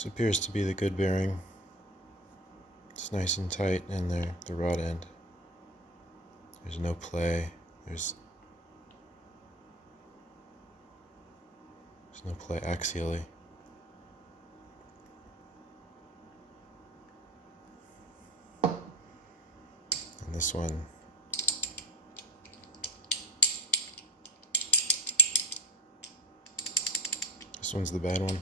This appears to be the good bearing. It's nice and tight in there, the rod end. There's no play. There's no play axially. And this one, this one's the bad one.